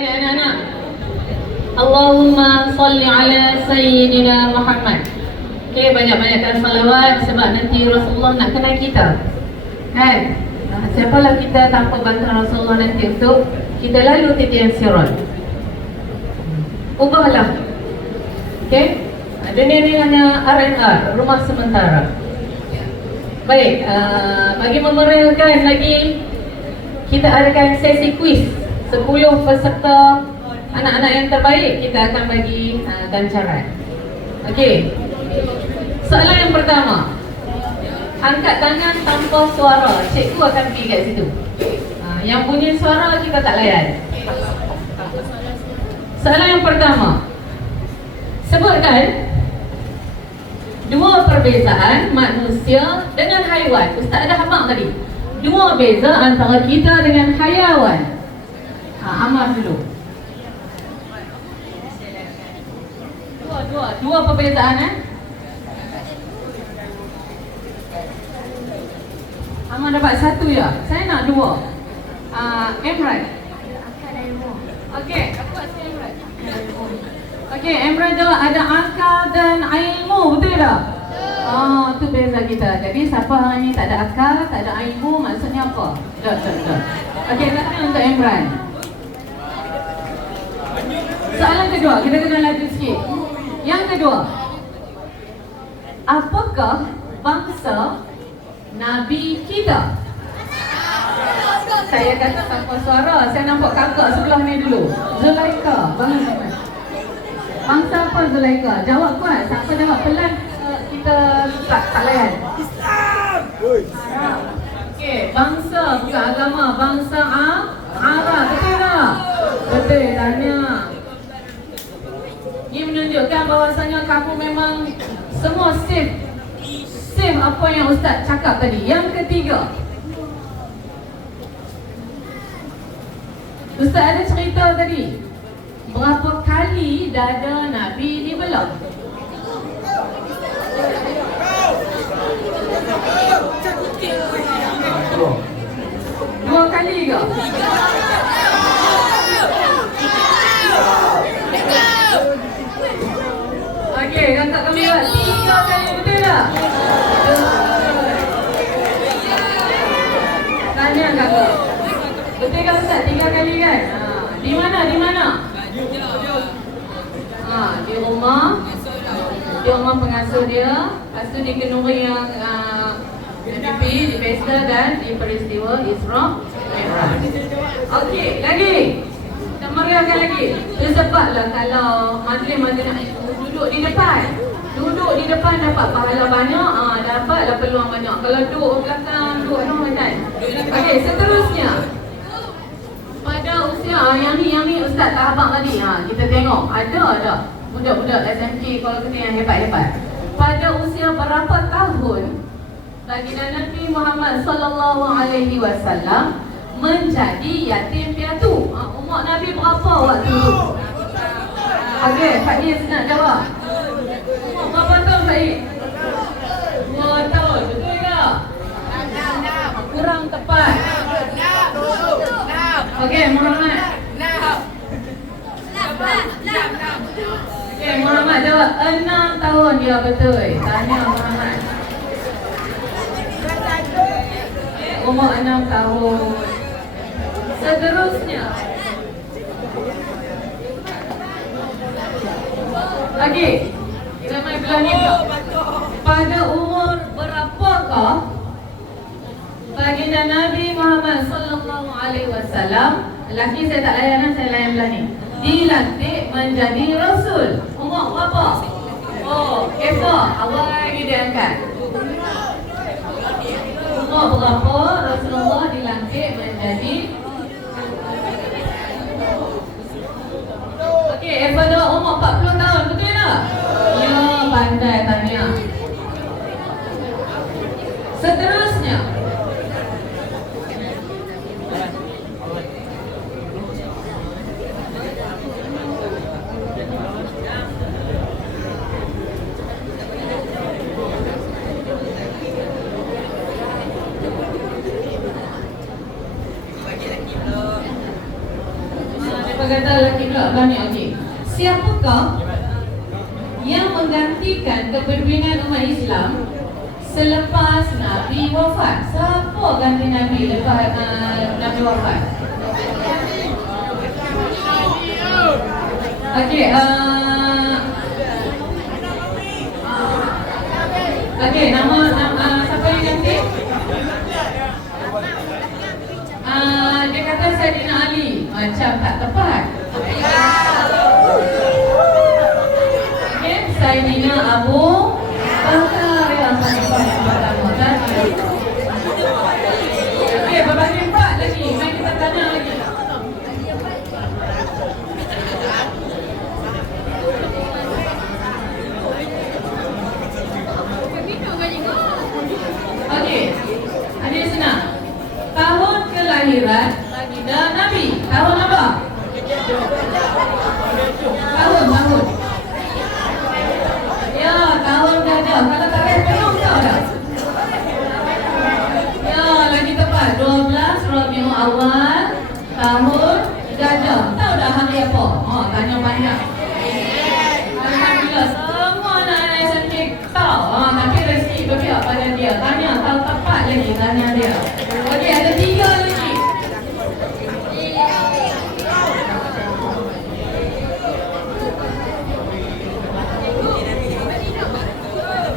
Anak-anak. Allahumma salli ala Sayyidina Muhammad. Okey, banyak-banyakkan salawat sebab nanti Rasulullah nak kenal kita. Kan? Ah, Siapalah kita tanpa bantuan Rasulullah nanti untuk kita lalu titian sirat. Ubahlah. Okey? Ah, Dunia ni hanya R&R, rumah sementara. Baik, uh, bagi memeriahkan lagi kita adakan sesi kuis 10 peserta anak-anak yang terbaik kita akan bagi uh, gancaran. Okey. Soalan yang pertama. Angkat tangan tanpa suara. Cikgu akan pergi kat situ. Uh, yang bunyi suara kita tak layan. Soalan yang pertama. Sebutkan dua perbezaan manusia dengan haiwan. Ustaz ada hamak tadi. Dua beza antara kita dengan haiwan. Ha, Amar dulu. Dua, dua, dua perbezaan eh. Amar dapat satu ya. Saya nak dua. Uh, Emran. Okey, aku Emran. Okey, Emran jawab ada akal dan ilmu, betul tak? Oh, tu beza kita. Jadi siapa hari ni tak ada akal, tak ada ilmu, maksudnya apa? Betul, betul, betul. Okey, tanya untuk Emran. Soalan kedua, kita kena laju sikit. Yang kedua. Apakah bangsa Nabi kita? Saya kata tanpa suara, saya nampak kakak sebelah ni dulu. Zulaika, bangun bangun. Bangsa apa Zulaika? Jawab kuat. Siapa jawab pelan uh, kita tak tak layan. Islam. Okey, bangsa bukan agama, bangsa A, Arab. Betul tak? Betul, tanya. Menunjukkan bahawasanya kamu memang semua safe. Safe apa yang ustaz cakap tadi. Yang ketiga. Ustaz ada cerita tadi. Berapa kali dada Nabi dibelah? Dua kali ke? Okey, kakak kami buat tiga kali betul tak? Tanya kakak. Betul ke Ustaz? Tiga kali kan? Ha, di mana? Di mana? Ha, di rumah. Di rumah pengasuh dia. Lepas tu di kenuri yang uh, di pesta dan di peristiwa Isra Mi'raj. Okey, lagi. Kita meriahkan lagi. Sebablah kalau majlis-majlis duduk di depan. Duduk di depan dapat pahala banyak, ah dapatlah peluang banyak. Kalau duduk belakang, duduk rumah kan. Okey, seterusnya. Pada usia ah, yang ni yang ni ustaz tak abang tadi ha, kita tengok ada ada budak-budak SMK kalau kena yang hebat-hebat. Pada usia berapa tahun baginda Nabi Muhammad sallallahu alaihi wasallam menjadi yatim piatu? Ha, umur Nabi berapa waktu itu? Okey, Pak Is nak jawab. Umur berapa tahun Pak Is? Dua tahun, betul ke? Kurang tepat. Okey, Muhammad. Muhammad jawab. Enam tahun dia betul. Tanya Muhammad. Umur enam tahun. Seterusnya. Lagi. Kita main belah ni. Pada umur berapakah baginda Nabi Muhammad sallallahu alaihi wasallam lelaki saya tak layan saya layan belah ni dilantik menjadi rasul umur berapa oh kefa awal lagi diangkat umur berapa Rasulullah dilantik menjadi Okey, Eva dah umur 40 tahun, betul tak? Ya, pandai tanya. Seterusnya. Kata lelaki pula? Banyak okey. Siapakah yang menggantikan kepimpinan umat Islam selepas Nabi wafat? Siapa ganti Nabi lepas uh, Nabi wafat? Okey, uh, Okey, nama, nama siapa yang ganti? Ah, dia kata Ali. Macam tak tepat. Okey, Saidina Abu Bakar yang khalifah yang pertama tadi. Okey, berbanding empat lagi. Mari kita tanya lagi. Okey. Ada yang senang. Tahun kelahiran baginda Nabi. Tahun apa? Tahun, tahun. Ya, tahun gajah. Kalau tak payah penuh tahu dah. Ya, lagi tepat. 12 Rabiul Awal tahun gajah. Tahu dah hari apa? Oh, tanya banyak. Alhamdulillah, semua anak-anak SMK tahu. Ah, tapi rezeki berpihak pada dia. Tanya, tahu tepat lagi tanya dia. Okey, ada tiga lagi.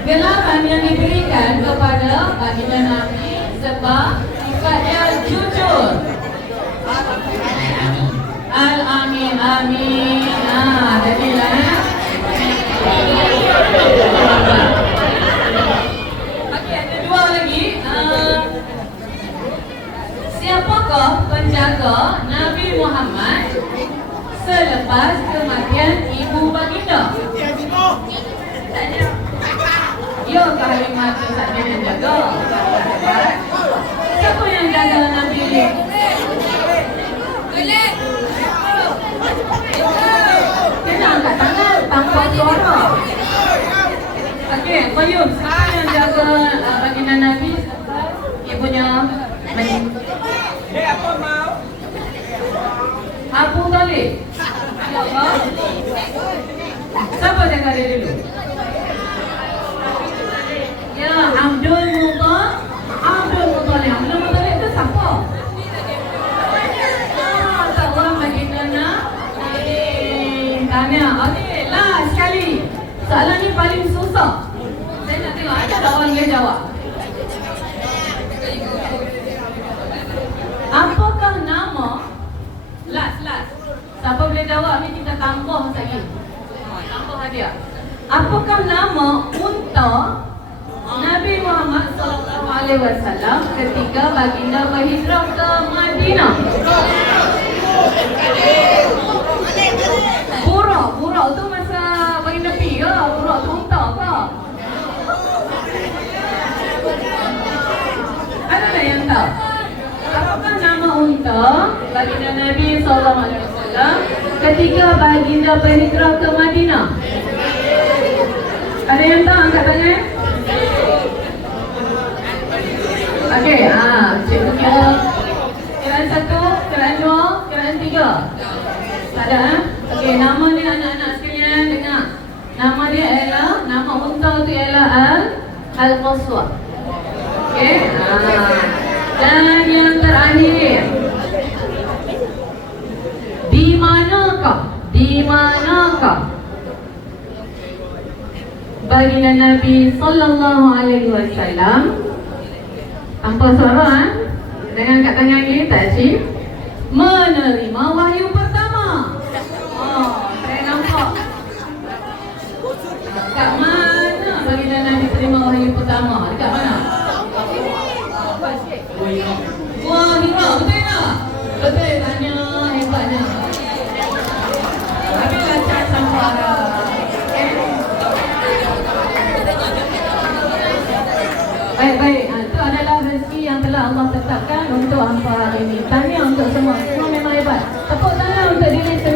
Gelaran yang diberikan kepada baginda Nabi sebab sifatnya jujur. Al-Amin, Amin. Ah, jadilah. eh. Okey, ada dua lagi. Uh, siapakah penjaga Nabi Muhammad selepas kematian ibu baginda? Ya, kalimat tu tak ada yang jaga. Siapa yang jaga Nabi ni? Kena angkat tangan tanpa suara. Okey, Qayyum, siapa yang jaga uh, baginda Nabi ibunya meninggal? Eh, apa mau? Abu Talib. Siapa jaga dia dulu? Ya, Abdul Muttalib. Abdul Muttalib. Abdul Muttalib itu siapa? Ah, tak orang baginda Nabi. Tanya. Okey, sekali. Soalan ni paling susah. Saya nak tengok ada tak orang yang jawab. Apakah nama Last, last Siapa boleh jawab ni kita tambah lagi oh, Tambah hadiah Apakah nama unta Nabi Muhammad SAW ketika baginda berhijrah ke Madinah? Buruk, buruk tu masa baginda pergi ke? Buruk tu unta ke? Ada tak yang tahu? Apakah nama baginda Nabi SAW ketika baginda berhijrah ke Madinah? Ada yang tahu angkat tangan? Okey, ah, cikgu kira kiraan satu, kiraan dua, kiraan tiga. Tak ada eh? Okey, nama dia anak-anak sekalian dengar. Nama dia ialah, nama unta tu ialah Al Al-Qaswa. Okey, ah. Dan yang terakhir. Manakah? Di manakah? Baginda Nabi sallallahu alaihi wasallam tanpa suara ha? dengan kat tangan ni tajim menerima wahyu pertama. Oh, saya nampak. Kat mana baginda Nabi terima wahyu pertama? Dekat mana? Wah, Hira, betul tak? Betul baik. Ah, itu adalah rezeki yang telah Allah tetapkan untuk hampa hari ini. Tanya untuk semua. Semua memang hebat. Tepuk tangan untuk diri sendiri.